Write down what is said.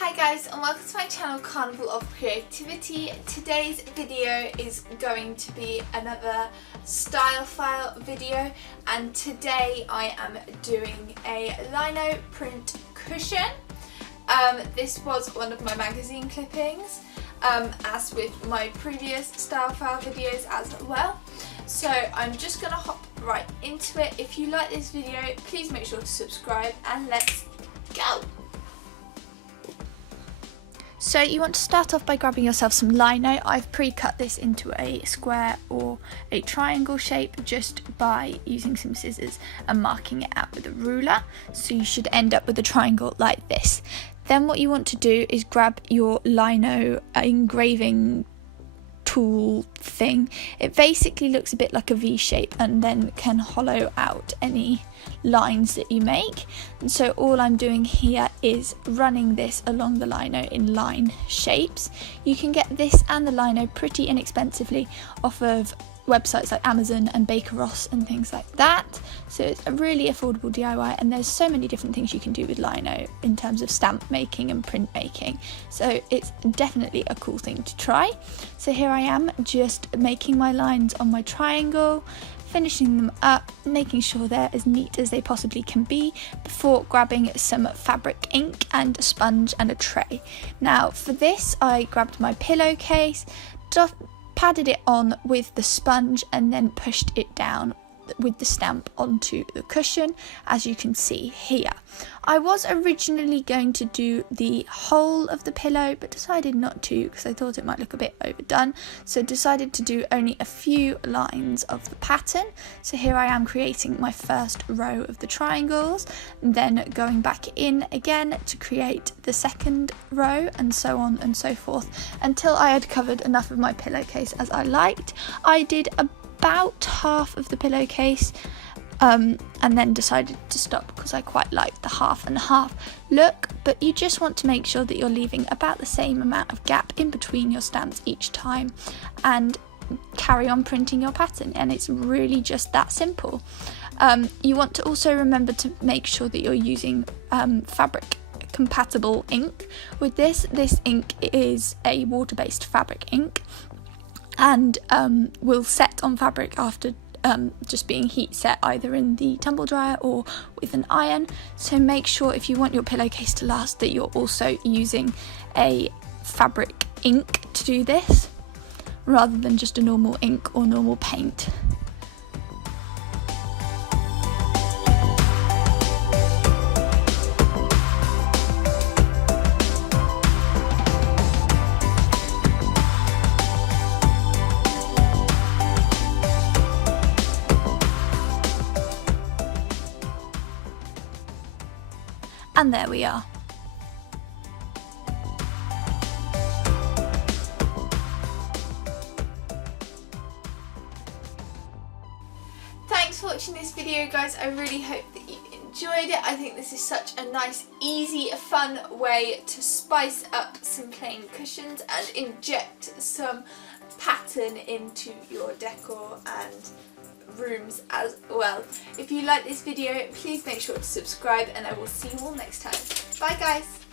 Hi guys, and welcome to my channel Carnival of Creativity. Today's video is going to be another style file video, and today I am doing a lino print cushion. This was one of my magazine clippings, as with my previous style file videos as well. So I'm just going to hop right into it. If you like this video, please make sure to subscribe and let's go! So you want to start off by grabbing yourself some lino. I've pre-cut this into a square or a triangle shape just by using some scissors and marking it out with a ruler. So you should end up with a triangle like this. Then what you want to do is grab your lino engraving tool thing. It basically looks a bit like a V shape and then can hollow out any lines that you make. And so all I'm doing here is running this along the lino in line shapes. You can get this and the lino pretty inexpensively off of websites like Amazon and Baker Ross and things like that. So it's a really affordable DIY, and there's so many different things you can do with lino in terms of stamp making and print making. So it's definitely a cool thing to try. So here I am just making my lines on my triangle, finishing them up, making sure they're as neat as they possibly can be before grabbing some fabric ink and a sponge and a tray. Now for this I grabbed my pillowcase, padded it on with the sponge and then pushed it down with the stamp onto the cushion, as you can see here. I was originally going to do the whole of the pillow but decided not to because I thought it might look a bit overdone, so decided to do only a few lines of the pattern. So here I am creating my first row of the triangles, and then going back in again to create the second row, and so on and so forth until I had covered enough of my pillowcase as I liked. I did about half of the pillowcase and then decided to stop because I quite liked the half and half look, but you just want to make sure that you're leaving about the same amount of gap in between your stamps each time and carry on printing your pattern, and it's really just that simple. You want to also remember to make sure that you're using fabric compatible ink with this. This ink is a water-based fabric ink and will set on fabric after just being heat set either in the tumble dryer or with an iron. So make sure if you want your pillowcase to last that you're also using a fabric ink to do this rather than just a normal ink or normal paint. And there we are. Thanks for watching this video, guys. I really hope that you enjoyed it. I think this is such a nice, easy, fun way to spice up some plain cushions and inject some pattern into your decor and rooms as well. If you like this video, please make sure to subscribe, and I will see you all next time. Bye guys!